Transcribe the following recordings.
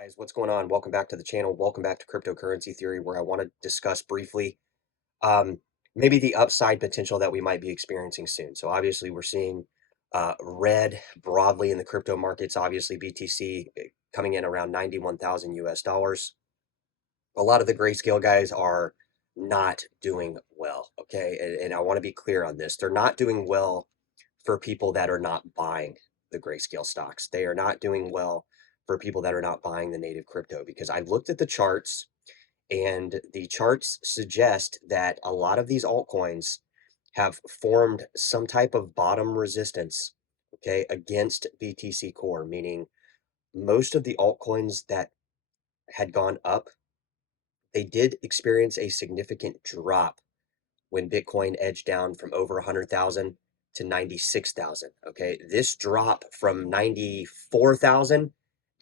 Guys, what's going on? Welcome back to the channel. Welcome back to Cryptocurrency Theory, where I want to discuss briefly um, maybe the upside potential that we might be experiencing soon. So obviously we're seeing red broadly in the crypto markets. Obviously BTC coming in around 91,000 US dollars. A lot of the Grayscale guys are not doing well, okay? And I want to be clear on this. They're not doing well for people that are not buying the Grayscale stocks. They are not doing well for people that are not buying the native crypto, because I looked at the charts, and the charts suggest that a lot of these altcoins have formed some type of bottom resistance, okay, against BTC Core, meaning most of the altcoins that had gone up, they did experience a significant drop when Bitcoin edged down from over 100,000 to 96,000. Okay, this drop from 94,000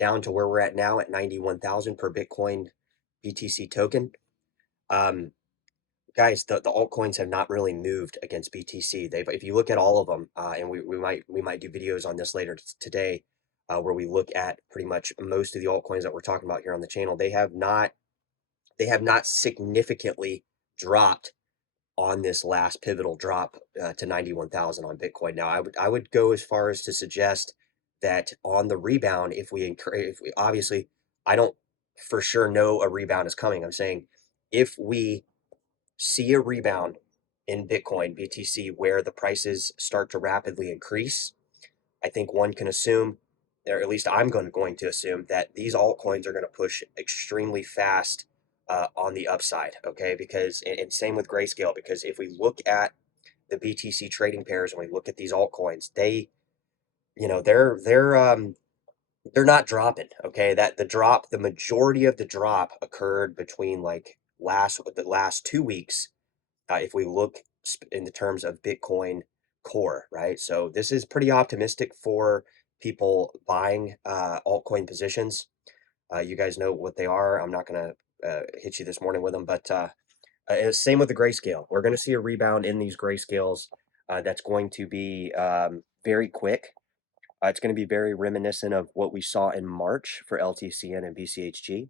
down to where we're at now at 91,000 per Bitcoin BTC token. Um, Guys, the altcoins have not really moved against BTC. If you look at all of them, and we might do videos on this later today, where we look at pretty much most of the altcoins that we're talking about here on the channel. They have not significantly dropped on this last pivotal drop to 91,000 on Bitcoin. Now, I would go as far as to suggest that on the rebound, if we obviously, I don't for sure know a rebound is coming. I'm saying if we see a rebound in Bitcoin BTC where the prices start to rapidly increase, I think one can assume, or at least I'm going to assume, that these altcoins are going to push extremely fast on the upside. Okay, because and same with Grayscale, because if we look at the BTC trading pairs and we look at these altcoins, they, they're not dropping. Okay, that the majority of the drop occurred between like the last 2 weeks, if we look in the terms of Bitcoin Core, right? So this is pretty optimistic for people buying altcoin positions. You guys know what they are. I'm not going to hit you this morning with them, but same with the Grayscale. We're going to see a rebound in these Grayscales that's going to be very quick. It's going to be very reminiscent of what we saw in March for LTCN and BCHG.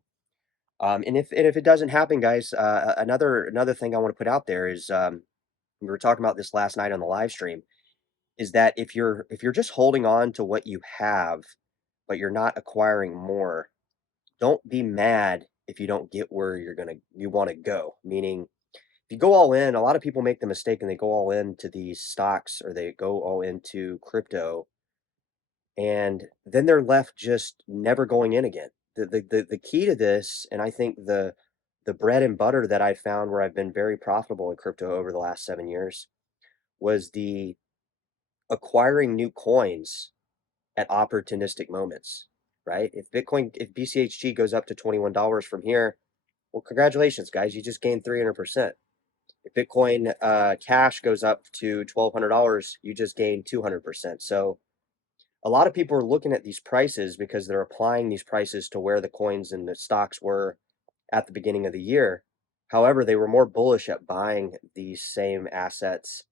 And if it doesn't happen, guys, another thing I want to put out there is, we were talking about this last night on the live stream, is that if you're just holding on to what you have, but you're not acquiring more, don't be mad if you don't get where you want to go. Meaning, if you go all in, a lot of people make the mistake and they go all into these stocks or they go all into crypto, and then they're left just never going in again. The key to this, and I think the bread and butter that I found where I've been very profitable in crypto over the last 7 years, was the acquiring new coins at opportunistic moments, right? If BCHG goes up to $21 from here, well, congratulations, guys, you just gained 300%. If Bitcoin Cash goes up to $1,200, you just gained 200%. So a lot of people are looking at these prices because they're applying these prices to where the coins and the stocks were at the beginning of the year. However, they were more bullish at buying these same assets,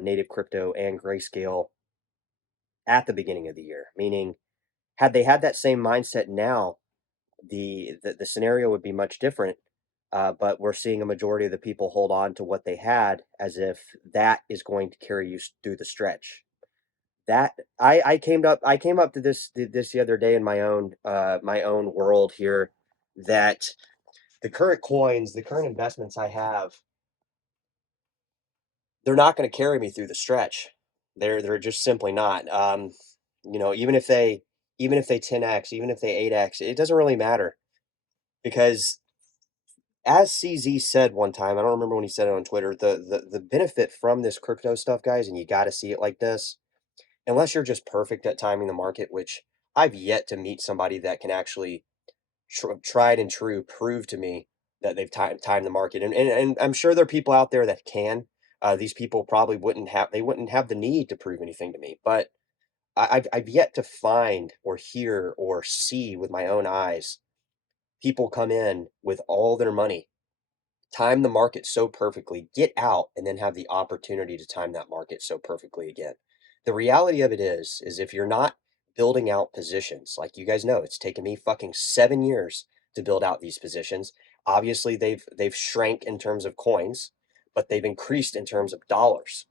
native crypto and Grayscale, at the beginning of the year. Meaning, had they had that same mindset now, the scenario would be much different. But we're seeing a majority of the people hold on to what they had as if that is going to carry you through the stretch. That I came up to this the other day in my own world here, that the current coins, the current investments I have, they're not going to carry me through the stretch. They're just simply not. Even if they 10x, even if they 8x, it doesn't really matter, because as CZ said one time, I don't remember when he said it on Twitter, the benefit from this crypto stuff, guys, and you got to see it like this, unless you're just perfect at timing the market, which I've yet to meet somebody that can actually tried and true prove to me that they've timed the market. And I'm sure there are people out there that can. These people probably wouldn't have the need to prove anything to me. But I've yet to find or hear or see with my own eyes people come in with all their money, time the market so perfectly, get out, and then have the opportunity to time that market so perfectly again. The reality of it is if you're not building out positions. Like you guys know, it's taken me fucking 7 years to build out these positions. Obviously, they've shrank in terms of coins, but they've increased in terms of dollars.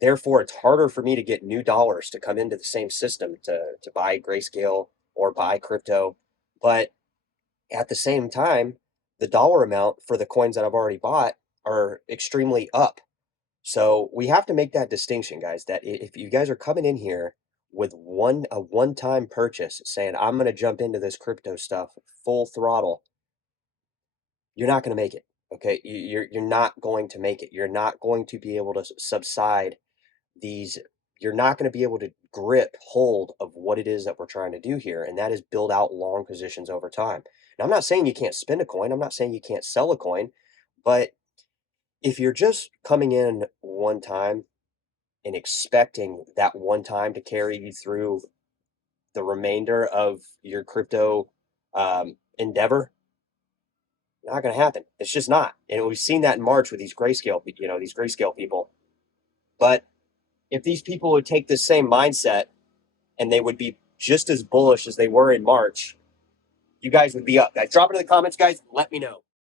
Therefore, it's harder for me to get new dollars to come into the same system to buy Grayscale or buy crypto. But at the same time, the dollar amount for the coins that I've already bought are extremely up. So we have to make that distinction, guys, that if you guys are coming in here with a one-time purchase saying, I'm going to jump into this crypto stuff full throttle, you're not going to make it. Okay. You're not going to make it. You're not going to be able to subside these. You're not going to be able to grip hold of what it is that we're trying to do here. And that is build out long positions over time. Now, I'm not saying you can't spend a coin. I'm not saying you can't sell a coin, but if you're just coming in one time and expecting that one time to carry you through the remainder of your crypto endeavor, not going to happen. It's just not. And we've seen that in March with these these Grayscale people. But if these people would take this same mindset and they would be just as bullish as they were in March, you guys would be up. Guys, drop it in the comments, guys. Let me know.